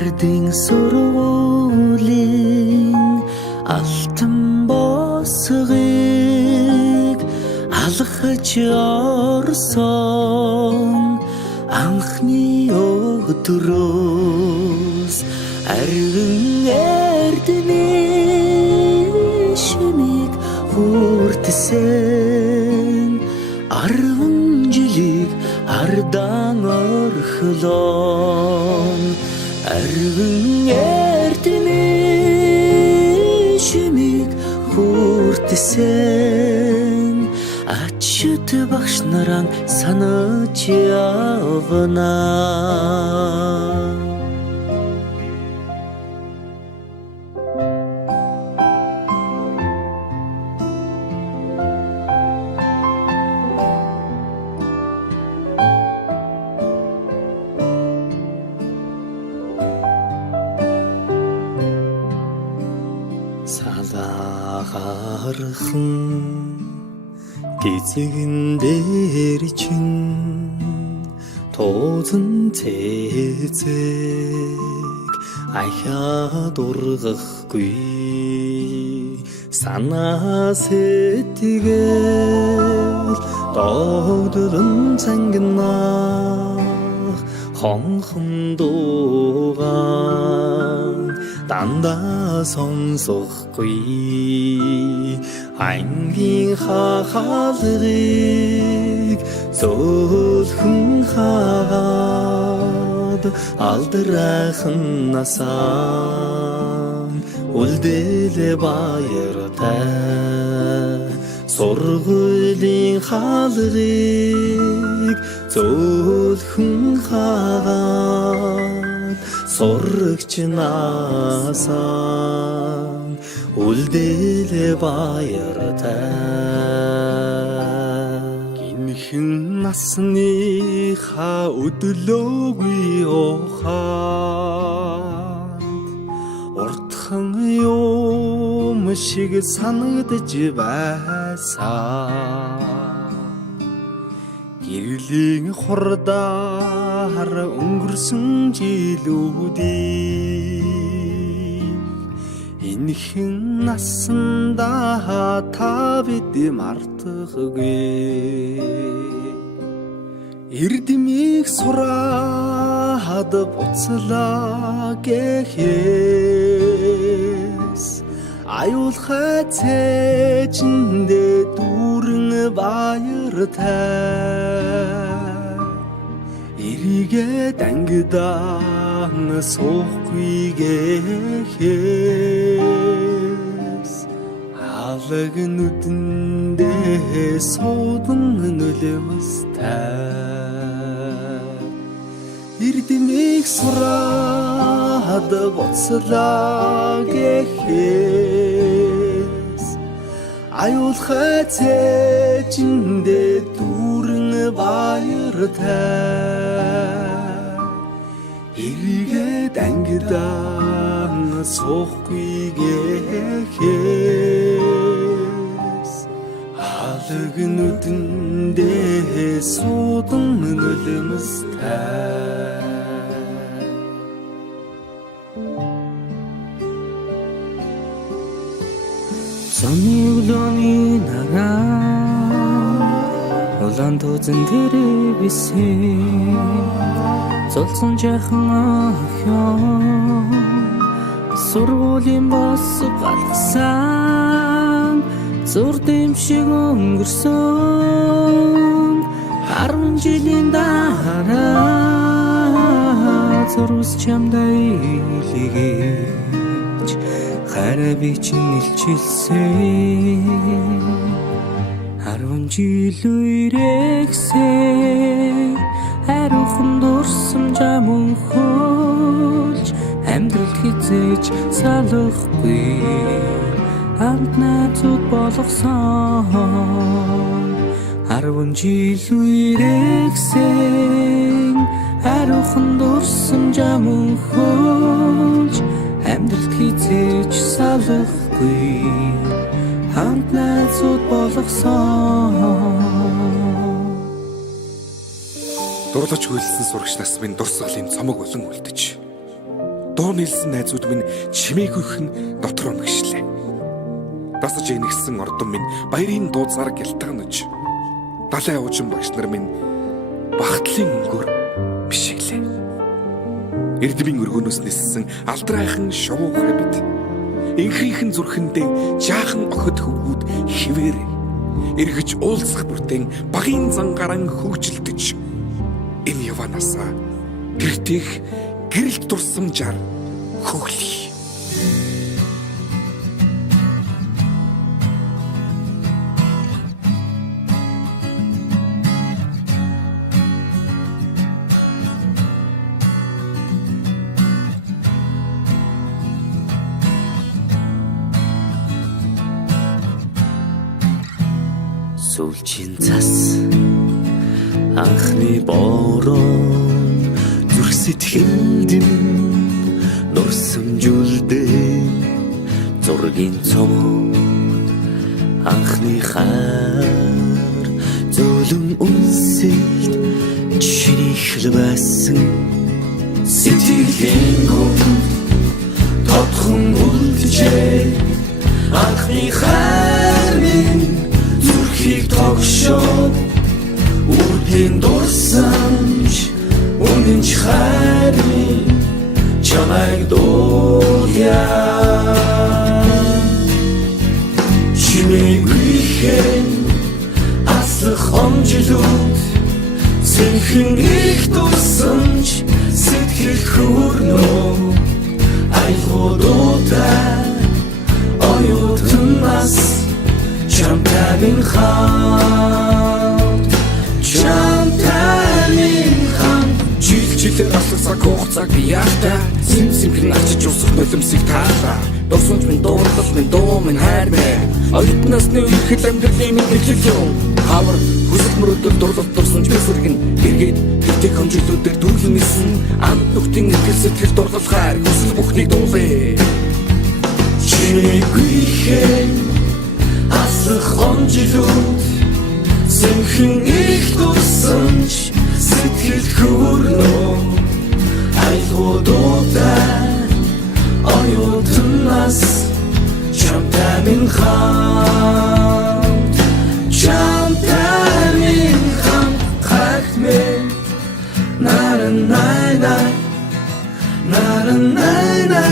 ардын сургуулийн алтан босгыг алхаж орсон анхны өдрөөс арвин эрдэнэ шимийг хүртсэн 10 жилиг ардан орхлон арвин эрдэнэ шимийг хүртсэн ачт багш нараа санаж явна. Салахархан гизэгэн дээр чин тоозон цэцэг ахаад ургахгүй санаа сэтгэл догдолн цангинах хонхон дуугаан дандаа сонсохгүй ангийн хахалгыг зөөлхөн хаад алдрайхан насаа үлдээлээ баяртай сургуулийн хаалгыг зөөлхөн хаад сурагч насаа үлдээлээ баяртай гинхэн насныхаа өдлөөгүй ухаанд уртхан юм шиг санагдж байсан гэрлийн хурдаар өнгөрсөн жилүүдийг энэхэн насандаа та бид мартахгүй эрдэмийг сураад буцлаа гэхээс аюулхай цээжиндээ дүүрэн баяртай эрийгээ дангидаан суухгүй гэхээс алаг нүдэндээ суудан нөлөөстэй эрдэмийг сураад буцлаа гэхээс аюулхай цээжиндээ дүүрэн баяртай эрийгээ дангидаан суухгүй гэхээс алаг нүдэндээ суудан нөлөөстэй Сонны өглөөний нараа улаан тузан дээр бисэн золцсон жаахан охин сургуулийн бос галгасан зур дэвшиг өнгөрсөн 10 жилийн дараа зурус чамдаа илгээж хараа би чинь илчилсэн 10 жил үрэгсээ хариухан дурсам жамун хөлж амьдралд хизээж салахгүй хамт найзууд болгосон 10 жил үрэгсээ хариухан дурсам жамун хөлж амьдралд хизээж салахгүй хамт найзууд болгосон дурлаж хөлсөн сурагч нас минь дурсгалын цомог болон үлдэж Дуу нийлсэн найзууд минь чимээгүйхэн дотроо мэгшлээ. Дасаж энэгсэн ордон минь баярын дууцаар гялтганаж. Далай уужин багш нар минь багтлын өнгөөр бишиглээ. Эрдмийн өргөнөөс ниссэн алдрайхан шувуу хэбит. Инхрийнхэн зүрхэндээ жаахан охид хөвгүүд хിവэр эргэж уулзах бүртэн багийн зангаран хөвчлөдөж энэ яванасаа гэртэх гэрэлт дурсамжаар хөглөе. Сүүлчийн цас анхны борон зүрх сэтгэлд нурсамжуулдээ зургийн цом анхны хаар зөөлөн үнсэлт чиний хэлбэсэн сэтгэлийн гүн тодхон үлдэжээ анхны хаар минь зүрхийг тогшоод үрдийн дурсамж үнэн ч хайрын чамайг дуулъя чимээгүйхэн аслах омжилууд цэнхэн их дурсамж сэтгэл хүрнөө айлгуудаа оюутнаас Чамтай минь хамт жилээр аслах хугацааг би яахта симсимхэн ачиж усах нулимсыг таалаа дурсамж минь дуурлал минь дуу минь хайр минь оюутнаас нэг ихэд амьдралын минь мэдлэг юм хавар хүсэл мөрөдөл дурлал дурсамж бисэргэн эргээд гэртээ хэмжүүлүүдээр дүүргэн нисэн амт нүхтийн итгэл сэтгэл дурлал хайр хүсэл бүхнийг дуулъя чимээгүйхэн аслах омжилууд цэнхэн их дурсамж сэтгэл хүрнөө айлгуудаа оюутнаас чамтай минь хамт харахмэ на на на на на на на